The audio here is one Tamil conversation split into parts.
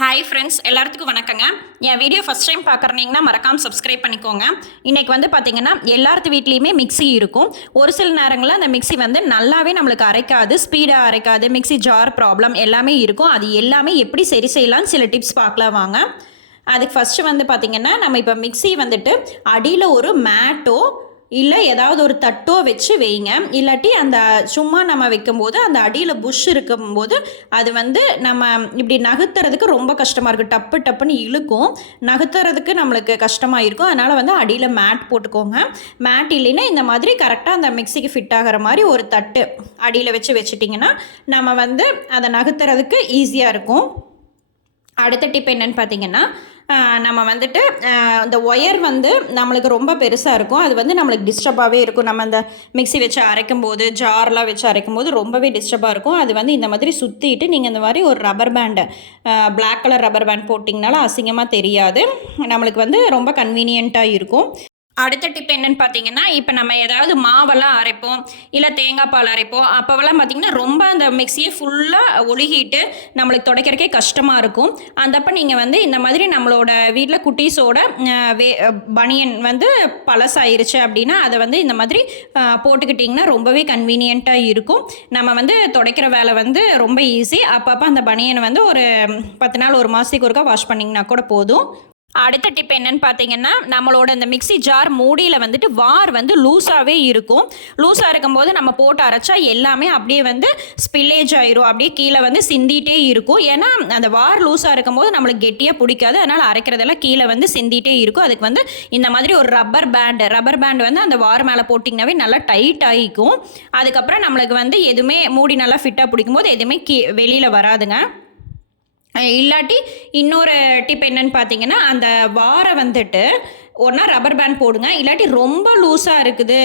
ஹாய் ஃப்ரெண்ட்ஸ் எல்லாத்துக்கும் வணக்கங்க. என் வீடியோ ஃபஸ்ட் டைம் பார்க்குறீங்கன்னா மறக்காமல் சப்ஸ்கிரைப் பண்ணிக்கோங்க. இன்றைக்கி வந்து பார்த்திங்கன்னா எல்லாத்து வீட்லேயுமே மிக்ஸி இருக்கும். ஒரு சில நேரங்களில் அந்த மிக்ஸி வந்து நல்லாவே நம்மளுக்கு அரைக்காது ஸ்பீடாக அரைக்காது மிக்ஸி ஜார் ப்ராப்ளம் எல்லாமே இருக்கும். அது எல்லாமே எப்படி சரி செய்யலாம்னு சில டிப்ஸ் பார்க்கலாம் வாங்க. அதுக்கு ஃபஸ்ட்டு வந்து பார்த்திங்கன்னா நம்ம இப்போ மிக்ஸி வந்துட்டு அடியில் ஒரு மேட்டோ இல்லை ஏதாவது ஒரு தட்டோ வச்சு வைங்க. இல்லாட்டி அந்த சும்மா நம்ம வைக்கும்போது அந்த அடியில் புஷ் இருக்கும்போது அது வந்து நம்ம இப்படி நகர்த்துறதுக்கு ரொம்ப கஷ்டமாக இருக்குது டப்பு டப்புன்னு இழுக்கும். நகர்த்துறதுக்கு நம்மளுக்கு கஷ்டமாக இருக்கும். அதனால் வந்து அடியில் மேட் போட்டுக்கோங்க. மேட் இல்லைன்னா இந்த மாதிரி கரெக்டாக அந்த மிக்சிக்கு ஃபிட் ஆகிற மாதிரி ஒரு தட்டு அடியில் வச்சு வச்சுட்டிங்கன்னா நம்ம வந்து அதை நகர்த்துறதுக்கு ஈஸியாக இருக்கும். அடுத்த டிப் என்னன்னு பார்த்தீங்கன்னா நம்ம வந்துட்டு இந்த ஒயர் வந்து நம்மளுக்கு ரொம்ப பெருசாக இருக்கும். அது வந்து நம்மளுக்கு டிஸ்டர்பாகவே இருக்கும். நம்ம அந்த மிக்ஸி வச்சு அரைக்கும் போது ஜார்லாம் வச்சு அரைக்கும் போது ரொம்பவே டிஸ்டர்பாக இருக்கும். அது வந்து இந்த மாதிரி சுற்றிட்டு நீங்கள் இந்த மாதிரி ஒரு rubber band black colour rubber band போட்டிங்கனால அசிங்கமாக தெரியாது. நம்மளுக்கு வந்து ரொம்ப கன்வீனியண்ட்டாக இருக்கும். அடுத்த டிப் என்னன்னு பார்த்தீங்கன்னா இப்போ நம்ம ஏதாவது மாவெல்லாம் அரைப்போம் இல்லை தேங்காய் பால் அரைப்போம் அப்போவெல்லாம் பார்த்தீங்கன்னா ரொம்ப அந்த மிக்சியை ஃபுல்லாக ஒழுகிட்டு நம்மளுக்கு துடைக்கிறக்கே கஷ்டமாக இருக்கும். அந்தப்போ நீங்கள் வந்து இந்த மாதிரி நம்மளோட வீட்டில் குட்டீஸோட வே பனியன் வந்து பழசாயிருச்சு அப்படின்னா அதை வந்து இந்த மாதிரி போட்டுக்கிட்டிங்கன்னா ரொம்பவே கன்வீனியண்ட்டாக இருக்கும். நம்ம வந்து துடைக்கிற வேலை வந்து ரொம்ப ஈஸி அப்பப்போ அந்த பனியனை வந்து ஒரு பத்து நாள் ஒரு மாதத்துக்கு ஒருக்கா வாஷ் பண்ணிங்கன்னா கூட போதும். அடுத்த டிப் என்னன்னு பார்த்தீங்கன்னா நம்மளோட இந்த மிக்ஸி ஜார் மூடியில் வந்துட்டு வார் வந்து லூஸாகவே இருக்கும். லூஸாக இருக்கும்போது நம்ம போட்டு அரைச்சா எல்லாமே அப்படியே வந்து ஸ்பில்லேஜ் ஆயிரும். அப்படியே கீழே வந்து சிந்திட்டே இருக்கும். ஏன்னா அந்த வார் லூஸாக இருக்கும்போது நம்மளுக்கு கெட்டியாக பிடிக்காது. அதனால் அரைக்கிறதெல்லாம் கீழே வந்து சிந்திட்டே இருக்கும். அதுக்கு வந்து இந்த மாதிரி ஒரு ரப்பர் பேண்டு ரப்பர் பேண்ட் வந்து அந்த வார் மேலே போட்டிங்கனாவே நல்லா டைட் ஆகிக்கும் அதுக்கப்புறம் நம்மளுக்கு வந்து எதுவுமே மூடி நல்லா ஃபிட்டாக பிடிக்கும்போது எதுவுமே கீ வெளியில் வராதுங்க. இல்லாட்டி இன்னொரு டிப் என்னன்னு பார்த்தீங்கன்னா அந்த வாரை வந்துட்டு ஒன்றா ரப்பர் பேண்ட் போடுங்க. இல்லாட்டி ரொம்ப லூஸாக இருக்குது.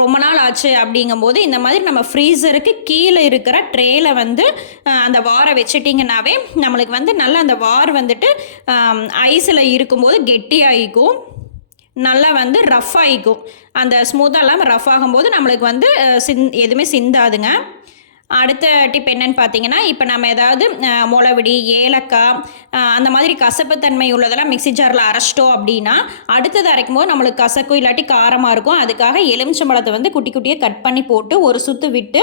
ரொம்ப நாள் ஆச்சு அப்படிங்கும்போது இந்த மாதிரி நம்ம ஃப்ரீசருக்கு கீழே இருக்கிற ட்ரேயில் வந்து அந்த வாரை வச்சுட்டிங்கனாவே நம்மளுக்கு வந்து நல்லா அந்த வார் வந்துட்டு ஐஸில் இருக்கும்போது கெட்டியாகிக்கும் நல்லா வந்து ரஃப் ஆகிக்கும் அந்த ஸ்மூத்தாக இல்லாமல் ரஃப் ஆகும்போது நம்மளுக்கு வந்து சிந் எதுவுமே சிந்தாதுங்க. அடுத்த டிப் என்னன்னு பார்த்தீங்கன்னா இப்போ நம்ம ஏதாவது அஹ், முளவிடி ஏலக்காய் அந்த மாதிரி கசப்பு தன்மை உள்ளதெல்லாம் மிக்ஸி ஜாரில் அரைச்சிட்டோம் அப்படின்னா அடுத்தது அரைக்கும் போது நம்மளுக்கு கசக்கும் இல்லாட்டி காரமாக இருக்கும். அதுக்காக எலுமிச்சம்பழத்தை வந்து குட்டி குட்டியாக கட் பண்ணி போட்டு ஒரு சுத்து விட்டு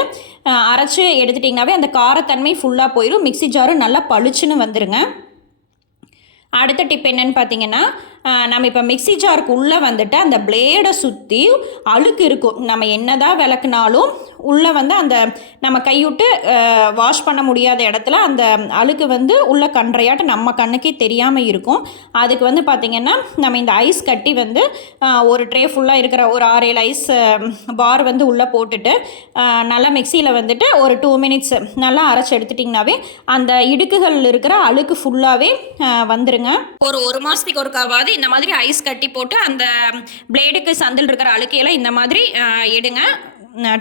அரைச்சி அரைச்சு எடுத்துட்டிங்கனாவே அந்த காரத்தன்மை ஃபுல்லாக போயிடும் மிக்ஸி ஜாரும் நல்லா பளிச்சுன்னு வந்துடுங்க அடுத்த டிப் என்னன்னு பார்த்தீங்கன்னா நம்ம இப்போ மிக்ஸி ஜாருக்கு உள்ளே வந்துட்டு அந்த பிளேடை சுற்றி அழுக்கு இருக்கும். நம்ம என்னதான் விளக்குனாலும் உள்ளே வந்து அந்த நம்ம கைவிட்டு வாஷ் பண்ண முடியாத இடத்துல அந்த அழுக்கு வந்து உள்ளே கன்றையாட்டு நம்ம கண்ணுக்கே தெரியாமல் இருக்கும். அதுக்கு வந்து பார்த்திங்கன்னா நம்ம இந்த ஐஸ் கட்டி வந்து ஒரு ட்ரே ஃபுல்லாக இருக்கிற ஒரு ஆறு ஏழு ஐஸ் பார் வந்து உள்ளே போட்டுட்டு நல்லா மிக்சியில் வந்துட்டு ஒரு டூ மினிட்ஸ் நல்லா அரைச்சி எடுத்துட்டிங்கனாவே அந்த இடுக்குகள் இருக்கிற அழுக்கு ஃபுல்லாகவே வந்துருங்க. ஒரு ஒரு மாதத்துக்கு ஒருக்காவது இந்த மாதிரி ஐஸ் கட்டி போட்டு அந்த பிளேடுக்கு சந்தில் இருக்கிற அழுக்கையெல்லாம் இந்த மாதிரி எடுங்க.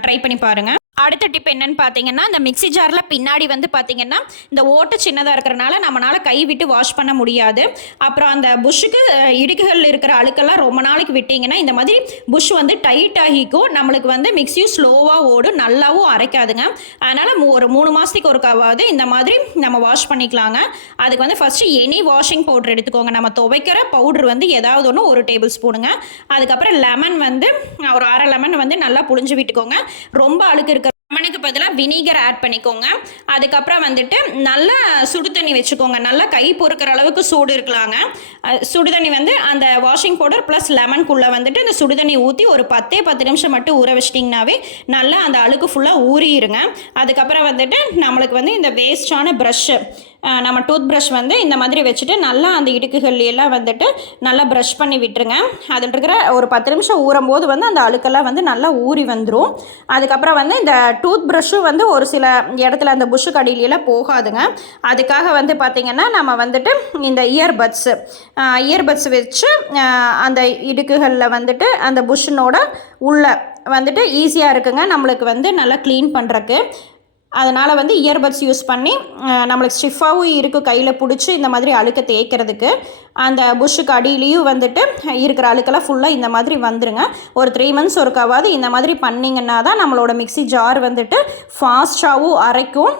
ட்ரை பண்ணி பாருங்கள் அடுத்த டிப் என்னன்னு பார்த்தீங்கன்னா இந்த மிக்ஸி ஜாரில் பின்னாடி வந்து பார்த்தீங்கன்னா இந்த ஓட்டை சின்னதாக இருக்கிறனால நம்மளால் கை விட்டு வாஷ் பண்ண முடியாது. அப்புறம் அந்த புஷ்ஷுக்கு அஹ், இடுக்குகள் இருக்கிற அழுக்கெல்லாம் ரொம்ப நாளைக்கு விட்டிங்கன்னா இந்த மாதிரி புஷ் வந்து டைட் ஆகிக்கும் நம்மளுக்கு வந்து மிக்ஸியும் ஸ்லோவாக ஓடும் நல்லாவும் அரைக்காதுங்க. அதனால் ஒரு மூணு மாதத்துக்கு ஒருக்காவது இந்த மாதிரி நம்ம வாஷ் பண்ணிக்கலாங்க. அதுக்கு வந்து ஃபஸ்ட்டு எனி வாஷிங் பவுடர் எடுத்துக்கோங்க. நம்ம துவைக்கிற பவுடர் வந்து ஏதாவது ஒன்று ஒரு டேபிள் ஸ்பூனுங்க அதுக்கப்புறம் லெமன் வந்து ஒரு அரை லெமன் வந்து நல்லா புழிஞ்சு விட்டுக்கோங்க. ரொம்ப அழுக்கு இருக்க லெமனுக்கு பதிலாக வினிகர் ஆட் பண்ணிக்கோங்க. அதுக்கப்புறம் வந்துட்டு நல்லா சுடு தண்ணி வச்சுக்கோங்க. நல்லா கை பொறுக்கிற அளவுக்கு சூடு இருக்கலாங்க. சுடு தண்ணி வந்து அந்த வாஷிங் பவுடர் ப்ளஸ் லெமனுக்குள்ளே வந்துட்டு அந்த சுடு தண்ணி ஊற்றி ஒரு பத்தே பத்து நிமிஷம் மட்டும் ஊற வச்சிட்டிங்கனாவே நல்லா அந்த அழுக்கு ஃபுல்லாக ஊறிடுங்க அதுக்கப்புறம் வந்துட்டு நம்மளுக்கு வந்து இந்த வேஸ்டான ப்ரஷ்ஷு நம்ம டூத் ப்ரஷ் வந்து இந்த மாதிரி வச்சுட்டு நல்லா அந்த இடுக்குகள்லாம் வந்துட்டு நல்லா ப்ரஷ் பண்ணி விட்டுருங்க. அதில் இருக்கிற ஒரு பத்து நிமிஷம் ஊறும் போது வந்து அந்த அழுக்கெல்லாம் வந்து நல்லா ஊறி வந்துடும் அதுக்கப்புறம் வந்து இந்த டூத் ப்ரஷ்ஷும் வந்து ஒரு சில இடத்துல அந்த புஷு கடியிலெல்லாம் போகாதுங்க. அதுக்காக வந்து பார்த்திங்கன்னா நம்ம வந்துட்டு இந்த இயர்பட்ஸு இயர்பட்ஸ் வச்சு அந்த இடுக்குகளில் வந்துட்டு அந்த புஷ்ஷினோட உள்ள வந்துட்டு ஈஸியாக இருக்குங்க. நம்மளுக்கு வந்து நல்லா க்ளீன் பண்ணுறக்கு அதனால் வந்து இயர்பட்ஸ் யூஸ் பண்ணி நம்மளுக்கு ஸ்டிஃபாகவும் இருக்குது கையில் பிடிச்சி இந்த மாதிரி அழுக்க தேய்க்கிறதுக்கு. அந்த புஷ்ஷுக்கு அடியிலையும் வந்துட்டு இருக்கிற அழுக்கெல்லாம் ஃபுல்லாக இந்த மாதிரி வந்துருங்க. ஒரு த்ரீ மந்த்ஸ் ஒருக்காவது இந்த மாதிரி பண்ணிங்கன்னா தான் நம்மளோட மிக்ஸி ஜார் வந்துட்டு ஃபாஸ்ட்டாகவும் அரைக்கும்.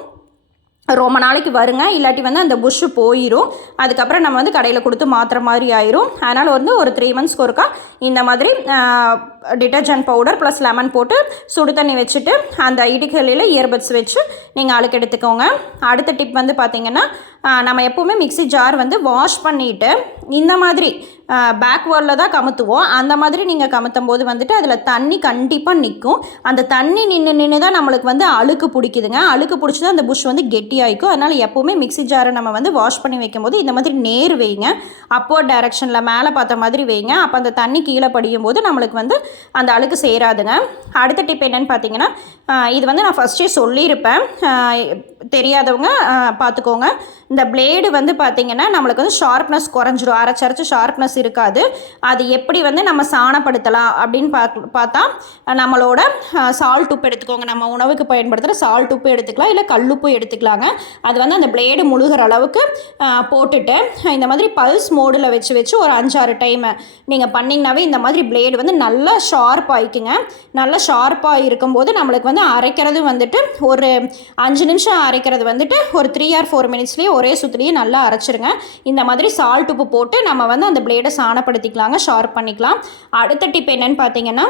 ரொம்ப நாளைக்கு வருங்க. இல்லாட்டி வந்து அந்த புஷ்ஷு போயிடும் அதுக்கப்புறம் நம்ம வந்து கடையில் கொடுத்து மாற்றுற மாதிரி ஆயிரும். அதனால் வந்து ஒரு த்ரீ மந்த்ஸ்க்கு ஒருக்கா இந்த மாதிரி டிட்டர்ஜென்ட் பவுடர் ப்ளஸ் லெமன் போட்டு சுடு தண்ணி வச்சுட்டு அந்த இடுக்கலில் இயர்பட்ஸ் வச்சு நீங்கள் அழுக்கு எடுத்துக்கோங்க. அடுத்த டிப் வந்து பார்த்திங்கன்னா நம்ம எப்போவுமே மிக்ஸி ஜார் வந்து வாஷ் பண்ணிவிட்டு இந்த மாதிரி பேக் தான் கமுத்துவோம். அந்த மாதிரி நீங்கள் கமுத்தும் போது வந்துட்டு அதில் தண்ணி கண்டிப்பாக நிற்கும் அந்த தண்ணி நின்று நின்று தான் நம்மளுக்கு வந்து அழுக்கு பிடிக்குதுங்க. அழுக்கு பிடிச்சி தான் அந்த புஷ் வந்து கெட்டியாயிக்கும் அதனால் எப்போவுமே மிக்ஸி ஜாரை நம்ம வந்து வாஷ் பண்ணி வைக்கும்போது இந்த மாதிரி நேர் வைங்க. அப்போர்ட் டைரக்ஷனில் மேலே பார்த்த மாதிரி வைங்க. அப்போ அந்த தண்ணி கீழே படியும் போது நம்மளுக்கு வந்து அந்த அழுக்கு சேராதுங்க. அடுத்த டிப் என்னென்னு பார்த்தீங்கன்னா இது வந்து நான் ஃபஸ்ட்டே சொல்லியிருப்பேன். தெரியாதவங்க பார்த்துக்கோங்க இந்த பிளேடு வந்து பார்த்திங்கன்னா நம்மளுக்கு வந்து ஷார்ப்னஸ் குறைஞ்சிரும். அரைச்சரைச்சி ஷார்ப்னஸ் இருக்காது. அது எப்படி வந்து நம்ம சாணப்படுத்தலாம் அப்படின்னு பார்க்க பார்த்தா நம்மளோட சால்ட் உப்பு எடுத்துக்கோங்க. நம்ம உணவுக்கு பயன்படுத்துகிற சால்ட் உப்பு எடுத்துக்கலாம். இல்லை கல்லுப்பு எடுத்துக்கலாங்க. அது வந்து அந்த பிளேடு முழுகிற அளவுக்கு போட்டுட்டு இந்த மாதிரி பல்ஸ் மோடில் வச்சு வச்சு ஒரு அஞ்சாறு டைமு நீங்கள் பண்ணிங்கனாவே இந்த மாதிரி பிளேடு வந்து நல்லா ஷார்ப் ஆகிக்குங்க நல்லா ஷார்ப்பாக இருக்கும்போது நம்மளுக்கு வந்து அரைக்கிறது வந்துட்டு ஒரு அஞ்சு நிமிஷம் அரைக்கிறது வந்துட்டு ஒரு த்ரீ ஆர் ஃபோர் மினிட்ஸ்லேயே ஒரே சுற்றுலேயே நல்லா அரைச்சிருங்க. இந்த மாதிரி சால்ட் உப்பு போட்டு நம்ம வந்து அந்த பிளேடை சாணப்படுத்திக்கலாங்க ஷார்ப் பண்ணிக்கலாம். அடுத்த டிப் என்னென்னு பார்த்தீங்கன்னா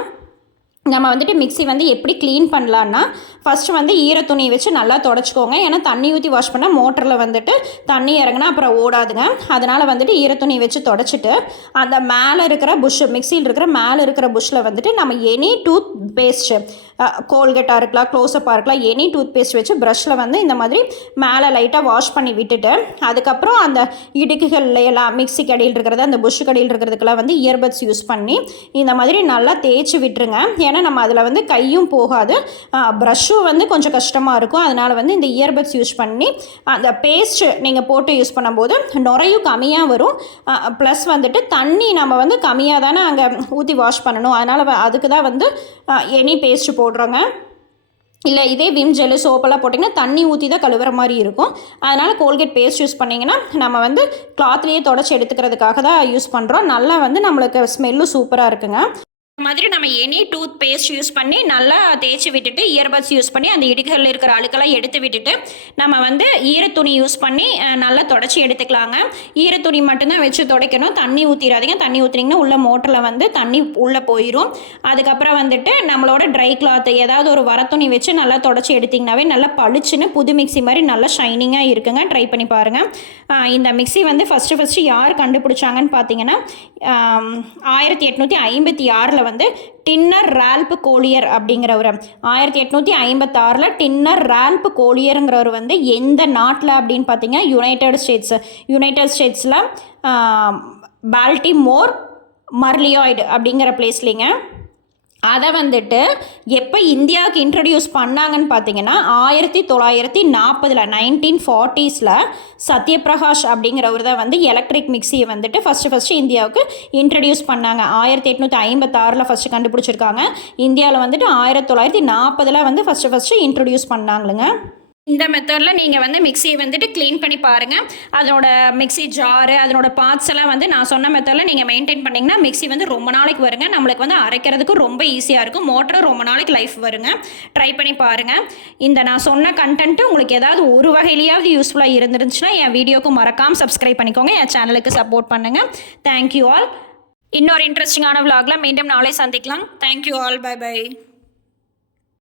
நம்ம வந்துட்டு மிக்சி வந்து எப்படி க்ளீன் பண்ணலான்னா ஃபஸ்ட்டு வந்து ஈர துணி வச்சு நல்லா தொடச்சிக்கோங்க. ஏன்னா தண்ணி ஊற்றி வாஷ் பண்ணால் மோட்டரில் வந்துட்டு தண்ணி இறங்கினா அப்புறம் ஓடாதுங்க. அதனால் வந்துட்டு ஈர துணி வச்சு தொடச்சிட்டு அந்த மேலே இருக்கிற புஷ்ஷு மிக்சியில் இருக்கிற மேலே இருக்கிற புஷ்ஷில் வந்துட்டு நம்ம எனி டூத் பேஸ்ட்டு கோல்கேட்டாக இருக்கலாம் க்ளோஸ்அப்பாக இருக்கலாம் எனி டூத் பேஸ்ட் வச்சு ப்ரஷில் வந்து இந்த மாதிரி மேலே லைட்டாக வாஷ் பண்ணி விட்டுட்டு அதுக்கப்புறம் அந்த இடுக்குகள்ல எல்லாம் மிக்சி கடையில் இருக்கிறது அந்த புஷ்ஷு கடையில் இருக்கிறதுக்கெல்லாம் வந்து இயர்பட்ஸ் யூஸ் பண்ணி இந்த மாதிரி நல்லா தேய்ச்சி விட்டுருங்க. ஏன்னா நம்ம அதில் வந்து கையும் போகாது. ப்ரஷ்ஷும் வந்து கொஞ்சம் கஷ்டமாக இருக்கும். அதனால் வந்து இந்த இயர்பட்ஸ் யூஸ் பண்ணி அந்த பேஸ்ட் நீங்கள் போட்டு யூஸ் பண்ணும்போது நுரையும் கம்மியாக வரும். ப்ளஸ் வந்துட்டு தண்ணி நம்ம வந்து கம்மியாக தானே அங்கே ஊற்றி வாஷ் பண்ணணும். அதனால் அதுக்கு தான் வந்து எனி பேஸ்ட்டு போடுறோங்க. இல்லை இதே விம் ஜெல்லு சோப்பெல்லாம் போட்டிங்கன்னா தண்ணி ஊற்றி தான் கழுவுற மாதிரி இருக்கும். அதனால் கோல்கேட் பேஸ்ட் யூஸ் பண்ணிங்கன்னா நம்ம வந்து கிளாத்லேயே தொடச்சி எடுத்துக்கிறதுக்காக தான் யூஸ் பண்ணுறோம் நல்லா வந்து நம்மளுக்கு ஸ்மெல்லும் சூப்பராக இருக்குங்க. மாதிரி நம்ம எனி டூத் பேஸ்ட் யூஸ் பண்ணி நல்லா தேய்ச்சி விட்டுட்டு இயர்பட்ஸ் யூஸ் பண்ணி அந்த இடுகளில் இருக்கிற அழுக்கெல்லாம் எடுத்து விட்டுட்டு நம்ம வந்து ஈரத்துணி யூஸ் பண்ணி நல்லா தொடச்சி எடுத்துக்கலாங்க. ஈரத்துணி மட்டும்தான் வச்சு துடைக்கணும். தண்ணி ஊற்றிடாதீங்க தண்ணி ஊற்றினீங்கன்னா உள்ள மோட்டரில் வந்து தண்ணி உள்ளே போயிடும் அதுக்கப்புறம் வந்துட்டு நம்மளோட ட்ரை கிளாத் ஏதாவது ஒரு வர துணி வச்சு நல்லா தொடச்சி எடுத்திங்கனாவே நல்லா பளிச்சுன்னு புது மிக்சி மாதிரி நல்லா ஷைனிங்காக இருக்குங்க. ட்ரை பண்ணி பாருங்கள் இந்த மிக்சி வந்து ஃபஸ்ட்டு ஃபஸ்ட்டு யார் கண்டுபிடிச்சாங்கன்னு பார்த்தீங்கன்னா ஆயிரத்தி எட்நூற்றி ஐம்பத்தி ஆறில் வந்து டின்னர் ரால்ப் கோலியர் அப்படிங்கிறவர். ஆயிரத்தி எட்நூற்றி ஐம்பத்தாறில் டின்னர் ரால்ப் கோலியருங்கிறவர் வந்து எந்த நாட்டில் அப்படின்னு பார்த்தீங்கன்னா யுனைடெட் ஸ்டேட்ஸ் யுனைடெட் ஸ்டேட்ஸில் பால்டிமோர் மர்லியாய்டு அப்படிங்கிற பிளேஸ்லிங்க அதை வந்துட்டு எப்போ இந்தியாவுக்கு இன்ட்ரடியூஸ் பண்ணாங்கன்னு பார்த்தீங்கன்னா ஆயிரத்தி தொள்ளாயிரத்தி நாற்பதில் நைன்டீன் ஃபார்ட்டிஸில் சத்யபிரகாஷ் அப்படிங்கிறவர் தான் வந்து எலக்ட்ரிக் மிக்சியை வந்துட்டு ஃபஸ்ட்டு ஃபஸ்ட்டு இந்தியாவுக்கு இன்ட்ரடியூஸ் பண்ணாங்க. ஆயிரத்தி எட்நூற்றி ஐம்பத்தாறில் ஃபஸ்ட்டு கண்டுபிடிச்சிருக்காங்க. இந்தியாவில் வந்துட்டு ஆயிரத்தி தொள்ளாயிரத்தி நாற்பதில் வந்து ஃபஸ்ட்டு ஃபஸ்ட்டு இன்ட்ரடியூஸ் பண்ணாங்களுங்க. இந்த மெத்தடில் நீங்கள் வந்து மிக்சியை வந்துட்டு க்ளீன் பண்ணி பாருங்கள் அதனோட மிக்சி ஜாரு அதனோட பார்ட்ஸ் எல்லாம் வந்து நான் சொன்ன மெத்தடில் நீங்கள் மெயின்டைன் பண்ணிங்கன்னா மிக்சி வந்து ரொம்ப நாளைக்கு வருங்க. நம்மளுக்கு வந்து அரைக்கிறதுக்கு ரொம்ப ஈஸியாக இருக்கும். மோட்டரும் ரொம்ப நாளைக்கு லைஃப் வருங்க. ட்ரை பண்ணி பாருங்கள் இந்த நான் சொன்ன கண்டென்ட்டு உங்களுக்கு ஏதாவது ஒரு வகையிலையாவது யூஸ்ஃபுல்லாக இருந்துருந்துச்சுன்னா என் வீடியோக்கு மறக்காமல் சப்ஸ்கிரைப் பண்ணிக்கோங்க. என் சேனலுக்கு சப்போர்ட் பண்ணுங்கள் தேங்க்யூ ஆல் இன்னொரு இன்ட்ரெஸ்டிங்கான விலாகில் மீண்டும் நாளை சந்திக்கலாம். Thank you all by by